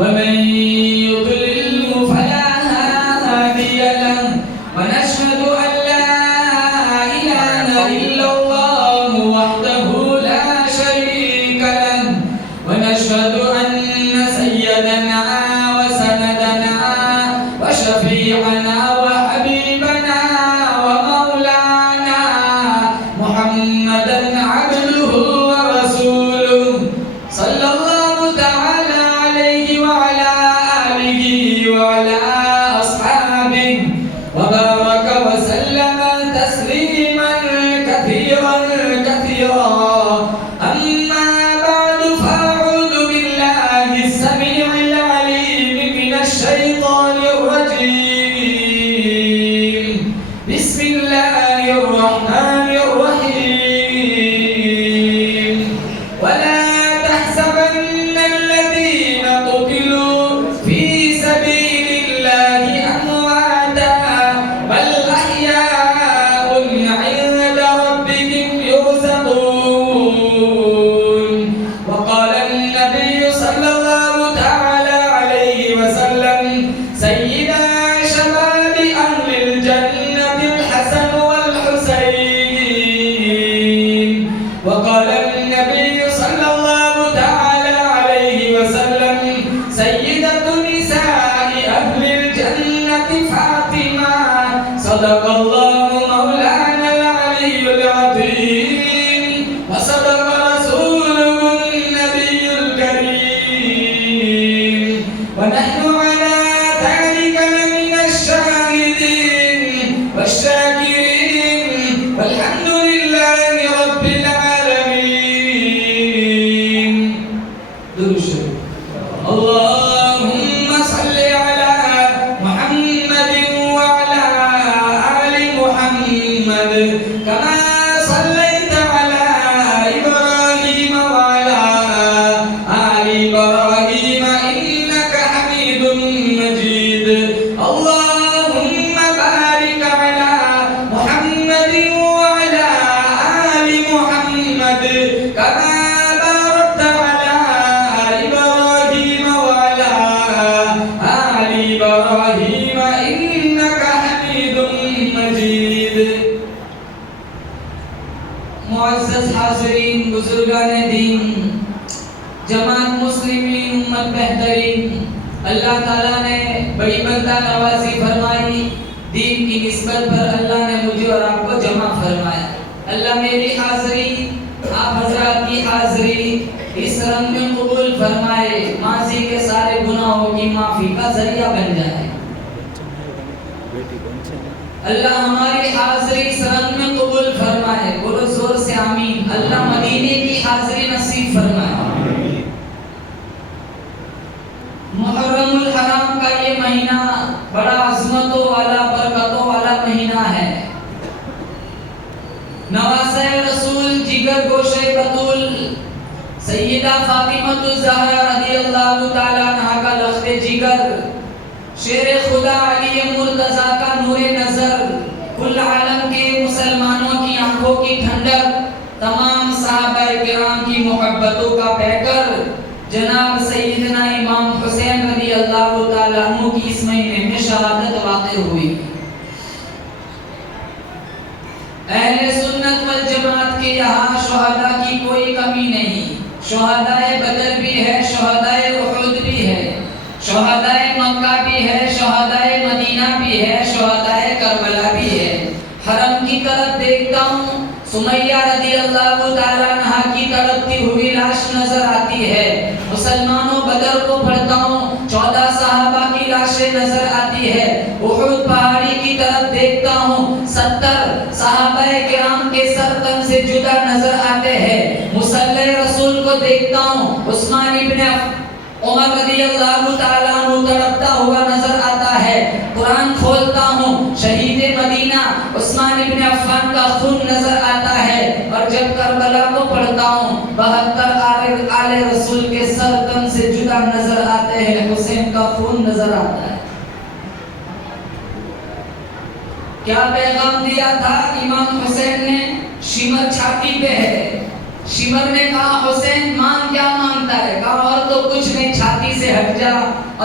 ومن يضلل فلا هادي له ونشهد أن لا إله إلا الله وحده لا شريك له ونشهد أن سيدنا وسندنا وشفيعنا وحبيبنا ومولانا محمدا عبده ورسوله صلى الله تعالى عليه وعلى آله وعلى أصحابه وبارك وسلم تسليما كثيرا كثيرا. أما بعد فأعوذ بالله السميع العليم من الشيطان الرجيم. بسم الله الرحمن الرحيم. ولا تحسبن الذين قتلوا في سبيل الله أمواتا بل أحياء عند ربهم يرزقون. وقال النبي صلى الله تعالى عليه وسلم سيدا شباب أهل الجنة الحسن والحسين. وقال النبي صلى الله تعالى عليه وسلم سيدة نساء أهل الجنة فاطمة. صدق الله مولانا العلي العظيم وصدق رسوله النبي الكريم ونحن على ذلك لمن الشاهدين والشاكرين والحمد لله رب العالمين. درود شریف. اللهم صل على محمد وعلى آل محمد كما صليت على إبراهيم وعلى آل إبراهيم إنك حميد مجيد. اللهم بارك على محمد وعلى آل محمد كما باركت على إبراهيم وعلى آل إبراهيم إنك حميد مجيد. معزز حاضرین، بزرگان دین، جماعت مسلمین، امت بہترین، اللہ تعالیٰ نے بڑی بندہ نوازی فرمائی. دین کی نسبت پر اللہ نے مجھے اور آپ کو جمع فرمایا. اللہ میری حاضری، آپ حضرات کی حاضری اس رنگ میں قبول فرمائے، ماضی کے سارے گناہوں کی معافی کا ذریعہ بن جائے. اللہ ہماری حاضری اس رنگ میں قبول فرمائے. بولو زور سے آمین. اللہ مدینے کی حاضری نصیب فرمائے. محرم الحرام کا یہ مہینہ بڑا عظمتوں والا، برکتوں والا مہینہ ہے. نواسہ رسول، جگر گوشے بطول، سیدہ فاطمہ الزہرا رضی اللہ تعالیٰ عنہا کا لخت جگر، شیر خدا علی مرتضیٰ کا نور نظر، کل عالم کے مسلمانوں کی آنکھوں کی ٹھنڈک، تمام صحابہ کرام کی محبتوں کا پیکر، جناب سیدنا امام حسین رضی اللہ تعالیٰ عنہ کی اس مہینے میں شہادت واقع ہوئی. اہل سنت والجماعت کے یہاں شہداء کی کوئی کمی نہیں. شہداء بدر بھی ہے، شہداء احد بھی ہے، شہداء مکہ بھی ہے، شہداء مدینہ بھی ہے، شہداء کربلا بھی ہے. حرم کی طرف دیکھتا ہوں، سمیہ رضی اللہ تعالیٰ عنہا کی تڑپتی ہوئی لاش نظر آتی ہے. مسلمانوں بدر کو پڑھتا ہوں، 14 صحابہ کی لاشیں نظر آتی ہے. احد پہاڑی کی طرف دیکھتا ہوں، 70 صحابہ کرام کے سر تن سے جدا نظر آتے ہیں. مصلی رسول کو دیکھتا ہوں، عثمان ابن عمر رضی اللہ تعالیٰ عنہ تڑپتا ہوا نظر آتا ہے. قرآن کھولتا ہوں، شہید مدینہ عثمان ابن عفان کا خون نظر آتا ہے. اور جب کربلا کو پڑھتا ہوں، 72 آل رسول کے سر تن سے جدا نظر آتے ہیں. حسین کا خون نظر آتا ہے. کیا پیغام دیا تھا امام حسین نے؟ شمر چھاتی پہ ہے. شمر نے کہا حسین مانگ کیا مانگتا ہے؟ کہا اور تو کچھ نہیں، چھاتی سے سے ہٹ جا،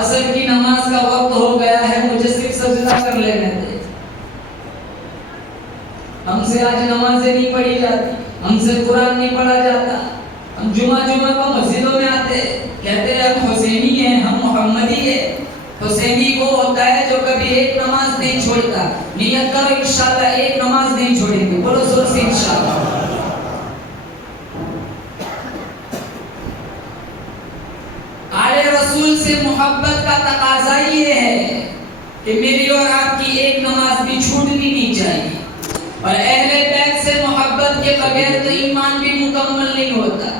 عصر کی نماز کا وقت ہو گیا ہے، مجھے صرف سجدہ کر لینے دے۔ ہم سے آج نمازیں نہیں پڑھی جاتی، ہم سے قرآن نہیں پڑھا جاتا، ہم جمعہ کو مسجدوں میں آتے کہتے ہیں ہم حسینی ہیں، ہم محمدی ہیں۔ حسینی وہ ہوتا ہے جو کبھی ایک نماز نہیں چھوڑتا۔ نیت کرو انشاءاللہ ایک نماز نہیں چھوڑیں گے، بولو زور سے انشاءاللہ۔ آل رسول سے محبت کا تقاضا یہ ہے کہ میری اور آپ کی ایک نماز بھی چھوٹنی نہیں چاہیے، اور اہل بیت سے محبت کے بغیر تو ایمان بھی مکمل نہیں ہوتا۔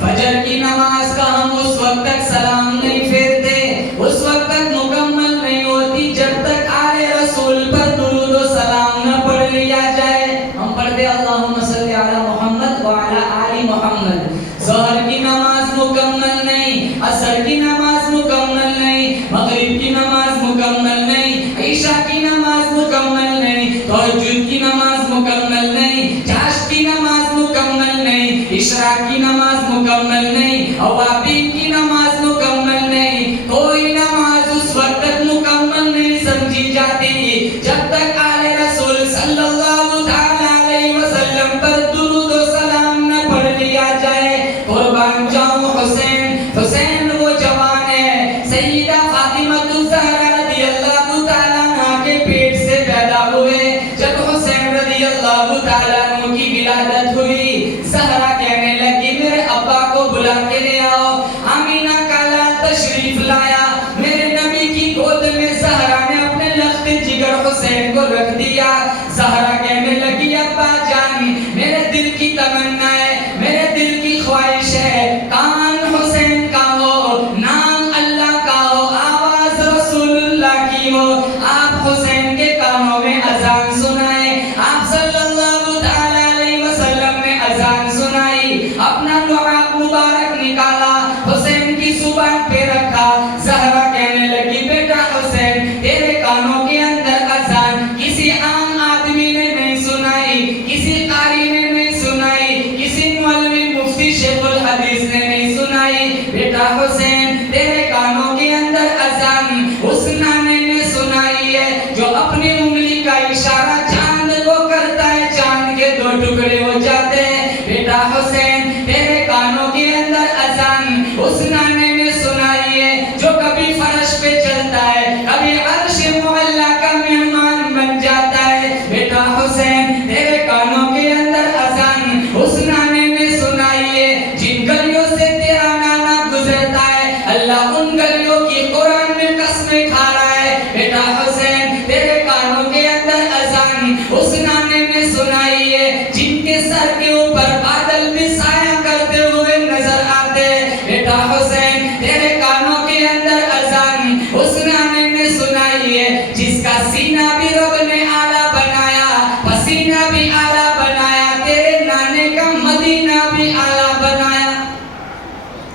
فجر کی نماز کا ہم اس وقت تک سلام نہیں پھیرتے، اس وقت تک مکمل نہیں ہوتی جب تک آل رسول پر درود و سلام نہ پڑھ لیا جائے۔ ہم پڑھتے اللہم صلی علی محمد وعلی آل محمد۔ ظہر کی نماز مکمل نہیں، عصر کی نماز مکمل نہیں، مغرب کی نماز مکمل نہیں، عشاء کی نماز مکمل نہیں، تہجد کی نماز مکمل نہیں، چاشت کی نماز مکمل نہیں، اشراق کی نماز مکمل نہیں، اوابین کی نماز مکمل نہیں۔ کوئی نماز اس وقت تک مکمل نہیں سمجھی جاتی جب تک آل رسول صلی اللہ تعالی علیہ وسلم پر درود و سلام نہ پڑھ لیا جائے۔ قربان جاؤں حسین، حسین وہ جوان ہے، سیدہ فاطمہ الزہرا رضی اللہ تعالیٰ عنہ کے پیٹ سے پیدا ہوئے۔ جب حسین رضی اللہ تعالیٰ عنہ کی ولادت ہوئی، زہرا کہنے لگی میرے ابا کو بلا کے لے آؤ۔ آمینہ کا لال تشریف لایا، میرے نبی کی گود میں زہرا نے اپنے لخت جگر حسین کو رکھ دیا۔ زہرا کہنے لگی ابا جان، میرے دل کی تمنا ہے، میرے دل کی خواہش ہے، کان حسین کا ہو، نام اللہ کا ہو، آواز رسول اللہ کی ہو، آپ حسین کے کانوں میں اذان سنائیں۔ آپ صلی اللہ تعالی علیہ وسلم نے اذان سنائی، اپنا لعاب مبارک نکالا، حسین کی زبان پہ رکھا۔ زہرا کہنے لگی بیٹا حسین، تیرے کانوں کے اندر اذان کسی عام آدمی نے نہیں سنائی، کسی قاری نے نہیں سنائی، کسی مولوی مفتی شیخ الحدیث نے نہیں سنائی۔ بیٹا حسین، تیرے کانوں کے اندر اذان اس نانے نے سنائی ہے جو اپنی انگلی کا اشارہ چاند کو کرتا ہے، چاند کے دو ٹکڑے ہو جاتے ہیں۔ بیٹا حسین، تیرے کانوں کے اندر اذان اس نانے نے سنائی ہے جو کبھی فرش پہ چلتا ہے، کبھی عرش معلیٰ کا مہمان بن جاتا ہے۔ بیٹا حسین، تیرے کانوں کے اندر اذان اس نانے نے سنائی ہے جن گلیوں سے تیرا نانا گزرتا ہے، اللہ ان گلیوں کی قرآن میں قسمیں کھا رہا ہے۔ بیٹا حسین، تیرے کانوں کے اندر اذان اس نانے نے سنائی ہے جن کے سر کے اوپر بادل بھی سایہ کرتے ہوئے نظر آتے ہیں۔ بیٹا حسین، تیرے کانوں کے اندر اذان اس نانے نے سنائی ہے جس کا سینہ بھی رب نے آلہ بنایا، پسینہ بھی آلہ بنایا، تیرے نانے کا مدینہ بھی آلہ بنایا۔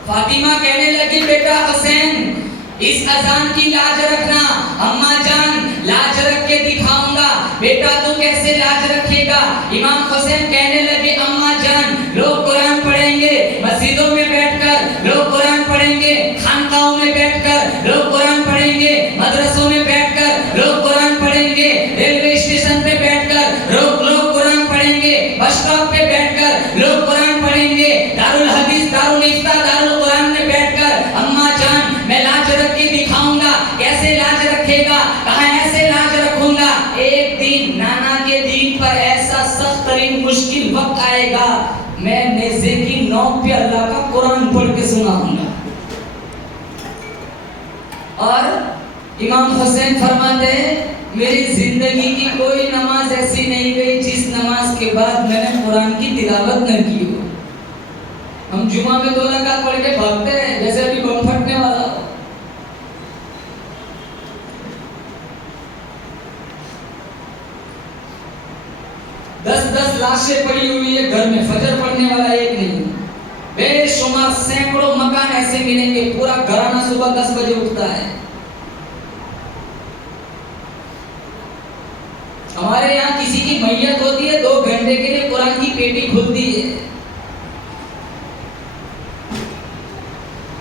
فاطمہ کہنے لگی بیٹا حسین، اس اذان کی لاج رکھنا، اماں جان لاج رکھ کے دکھاؤں گا۔ بیٹا تو کیسے لاج رکھے گا؟ امام حسین کہنے لگے اماں جان، لوگ قرآن پڑھیں گے، مسجدوں میں بیٹھ کر لوگ قرآن پڑھیں گے، خانقاہوں میں بیٹھ کر لوگ قرآن پڑھیں گے، مدرسوں میں بیٹھ کر لوگ قرآن پڑھیں گے، ریلوے اسٹیشن پہ بیٹھ کر لوگ قرآن پڑھیں گے، بس اسٹاپ پہ بیٹھ کر لوگ قرآن پڑھیں گے، دارالحدیث دارالفتہ دارالقرآن میں بیٹھ کر اماں جان میں لاج رکھ کے دکھاؤں گا۔ کیسے لاج رکھے گا؟ کہاں ایسے لاج رکھوں گا، ایک دن نانا کے دین پر ایسا سخت ترین مشکل وقت آئے گا، میں نیزے کی نوک پہ اللہ کا قرآن پڑھ کے سناؤں گا۔ اور امام حسین فرماتے ہیں میری زندگی کی کوئی نماز ایسی نہیں گئی جس نماز کے بعد میں نے قرآن کی تلاوت نہ کی ہو۔ ہم جمعہ میں 2 رکعت پڑھ کے بھاگتے ہیں جیسے ابھی بم پھٹنے والا ہو۔ دس لاشیں پڑی ہوئی ہے گھر میں، فجر پڑھنے والا ایک نہیں، بے شمار سینکڑوں مکان ایسے ملیں گے، پورا گھرانہ صبح 10 بجے اٹھتا ہے۔ ہمارے یہاں کسی کی میت ہوتی ہے 2 گھنٹے کے لیے قرآن کی پیٹی کھلتی ہے،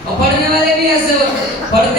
اور پڑھنے والے بھی ایسے ہوتے ہیں۔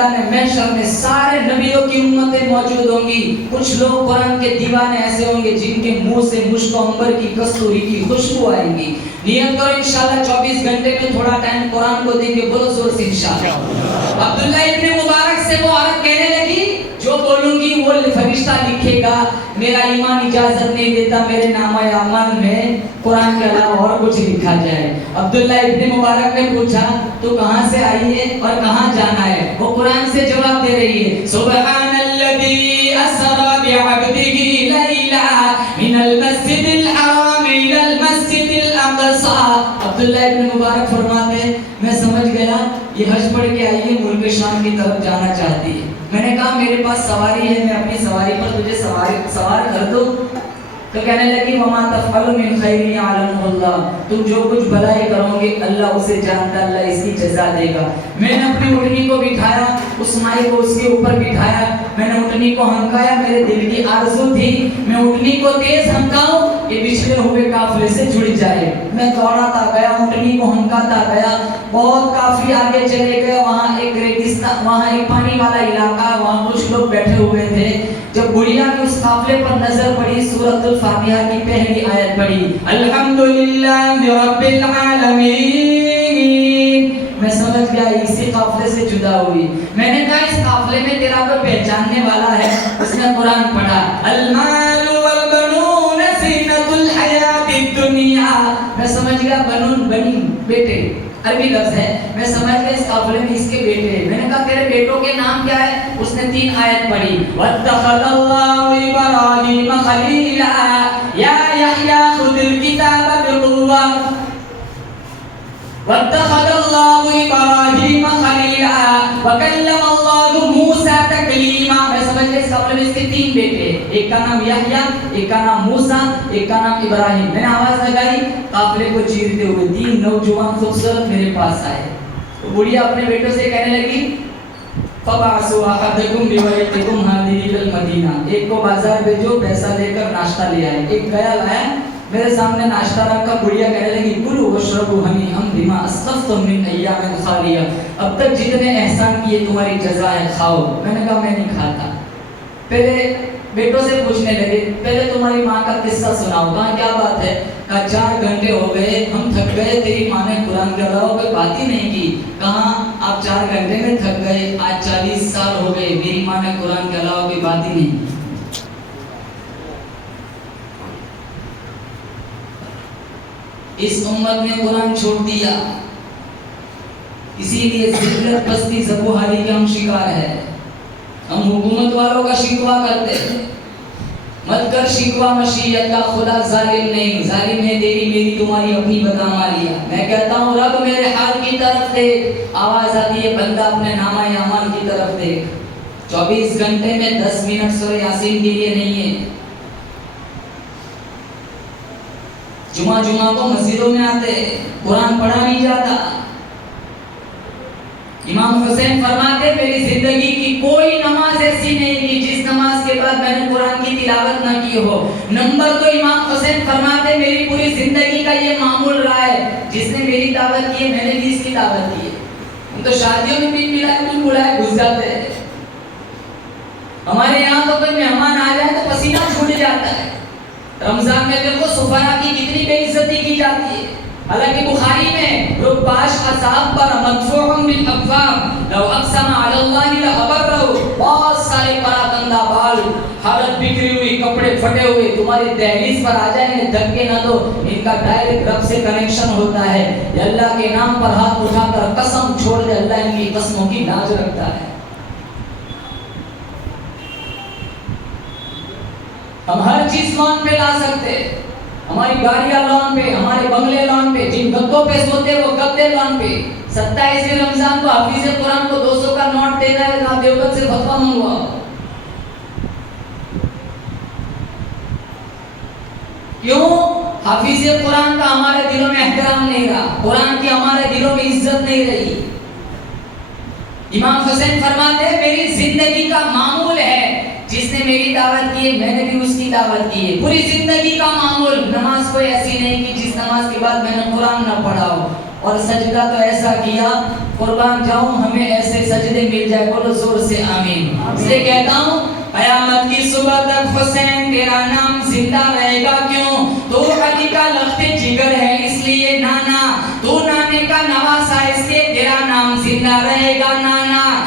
میدان محشر میں سارے نبیوں کی امتیں موجود ہوں گی. کچھ لوگ قرآن کے دیوانے ایسے ہوں گے جن کے منہ سے مشک و عنبر کی کستوری کی خوشبو آئے گی. نیت کرو انشاءاللہ 24 گھنٹے میں تھوڑا ٹائم قرآن کو دیں گے. بولو زور سے انشاءاللہ. عبداللہ ابن مبارک سے وہ عورت کہنے لگی جو بولوں گی وہ فرشتہ لکھے گا. میرا ایمان اجازت نہیں دیتا میرے نامہ اعمال میں قرآن کے علاوہ اور کچھ لکھا جائے. عبداللہ ابن مبارک نے پوچھا تو کہاں سے آئی ہے اور کہاں جانا ہے؟ وہ قرآن سے جواب دے رہی ہے سبحان الذی اسری بعبدہ لیلا من المسجد الحرام الی المسجد الاقصی. عبداللہ ابن مبارک فرماتے ہیں میں سمجھ گیا یہ حج پڑھ کے آئی ہے ملک شام کی طرف جانا چاہتی ہے. میں نے کہا میرے پاس سواری ہے میں اپنی سواری پر تجھے سوار کر دوں. تو کہنے لگی وما تفعلوا من خیر یعلمہ اللہ. تم جو کچھ بھلائی کرو گے اللہ اسے جانتا, اللہ اس کی جزا دے گا. میں نے اپنی اونٹنی کو بٹھایا, اس مائی کو اس کے اوپر بٹھایا, میں نے اونٹنی کو ہنکایا. میرے دل کی آرزو تھی میں اونٹنی کو تیز ہنکاؤں کہ پچھلے ہوئے قافلے سے جڑ جائے. میں دوڑاتا گیا, اونٹنی کو ہنکاتا گیا, بہت کافی آگے چلے گئے. وہاں ایک ریگستان, وہاں ایک پانی والا علاقہ, وہاں کچھ لوگ بیٹھے ہوئے تھے. جب بڑھیا کی اس قافلے پر نظر پڑی سورۃ الفاتحہ کی پہلی آیت پڑھی الحمدللہ رب العالمین. میں سمجھ گیا اسی قافلے سے جدا ہوئی. میں نے کہا اس قافلے میں تیرا کوئی پہچاننے والا ہے؟ اس نے قرآن پڑھا المال والبنون زینۃ الحیات الدنیا. میں سمجھ گیا بنون بنی بیٹے عربی لفظ ہے. میں سمجھ گیا اس قافلے میں اس کے بیٹے ہیں. میں نے کہا تیرے بیٹوں کے نام کیا ہے؟ اس نے 3 آیت پڑھی واتخذ اللہ ابراہیم خلیلا یا یحییٰ خذ الکتاب بقوہ. واتخذ اللہ ابراہیم خلیلا وکلم اللہ موسیٰ تکلیما. میں سمجھ گیا اس قافلے میں اس کے 3 بیٹے, ایک کا نام یحییٰ, ایک کا نام موسیٰ, ایک کا نام ابراہیم. میں نے آواز لگائی, قافلے کو چیرتے ہوئے 3 نوجوان خوبصورت میرے پاس آئے. تو بڑھیا اپنے بیٹوں سے کہنے لگی فَبَعْثُوا أَحَدَكُمْ بِوَرِقِكُمْ هَٰذِهِ إِلَى الْمَدِينَةِ. ایک کو بازار بھیجو پیسہ لے کر ناشتہ لے آئے. ایک گیا لایا میرے سامنے ناشتہ رکھا. بڑھیا کہنے لگی کلوا واشربوا هنيئا بما اسلفتم من ایام خالیہ. اب تک جتنے احسان کیے تمہاری جزا ہے کھاؤ. میں نے کہا میں نہیں کھاتا. پہلے بیٹوں سے پوچھنے لگے پہلے تمہاری ماں کا قصہ سناؤ. کہا کیا بات ہے؟ کہا 4 گھنٹے ہو گئے ہم تھک گئے, تیری ماں نے قرآن کے علاوہ کوئی بات ہی نہیں کی. کہاں آپ 4 گھنٹے میں تھک گئے, آج 40 سال ہو گئے میری ماں نے قرآن کے علاوہ کوئی بات ہی نہیں کی. اس امت نے قرآن چھوڑ دیا, اسی لیے ذلت پستی زبوحالی کے ہم شکار ہیں. ہم حکومت والوں کا شکوہ کرتے ہیں. مت کر شکوہ مشیت کا, خدا ظالم نہیں, ظالم ہے تیری میری تمہاری اپنی بدعمالیاں. میں کہتا ہوں رب میرے حال کی طرف دیکھ. آواز آتی ہے بندہ اپنے نامہ اعمال کی طرف دیکھ. 24 گھنٹے میں 10 منٹ سورہ یاسین کے لیے نہیں ہے. جمعہ کو مسجدوں میں آتے قرآن پڑھا نہیں جاتا. امام حسین فرماتے میری زندگی کی کوئی نماز ایسی نہیں تھی جس نماز کے بعد میں نے قرآن کی تلاوت نہ کی ہو. نمبر 2 امام حسین فرماتے میری پوری زندگی کا یہ معمول رہا ہے جس نے میری دعوت کی ہے میں نے بھی اس کی دعوت کی ہے. ہم تو شادیوں میں بھی بلائے گھس جاتے ہیں. ہمارے یہاں تو کوئی مہمان آ جائے تو پسینہ چھوٹ جاتا ہے. رمضان میں دیکھو سفرا کی کتنی بے عزتی کی جاتی ہے. حالانکہ بخاری میں رباش اصحاب پر مدفوع بالافوام لو اقسم علی اللہ لابرہ. بہت سارے پراگندہ بال, حالت بکھری ہوئی, کپڑے پھٹے ہوئے تمہاری دہلیز پر آ جائیں گے, دھکے نہ دو. ان کا ڈائریکٹ رب سے کنیکشن ہوتا ہے. یہ اللہ کے نام پر ہاتھ اٹھا کر قسم چھوڑ دے, اللہ ان کی قسموں کی لاج رکھتا ہے. ہم ہر چیز لون پہ لا سکتے, ہماری گاڑیاں لون پہ, ہمارے بنگلے لون پہ, جن گدوں پہ سوتے وہ گدے لون پہ. 27 رمضان کو حافظ قرآن کو 200 کا نوٹ دینا ہے, آپ دیوبند سے فتویٰ منگواؤ. کیوں؟ حافظ قرآن کا ہمارے دلوں میں احترام نہیں رہا, قرآن کی ہمارے دلوں میں عزت نہیں رہی. امام حسین فرماتے ہیں میری زندگی کا معمول ہے جس نے میری دعوت کی ہے میں نے بھی اس کی دعوت کی ہے. پوری زندگی کا معمول. نماز کوئی ایسی نہیں کہ جس نماز کے بعد میں نے قرآن نہ پڑھا ہو. اور سجدہ تو ایسا کیا، قربان جاؤں ہمیں ایسے سجدے مل جائے، بولو زور سے آمین۔ اس لیے کہتا ہوں قیامت کی صبح تک حسین تیرا نام زندہ رہے گا، کیوں؟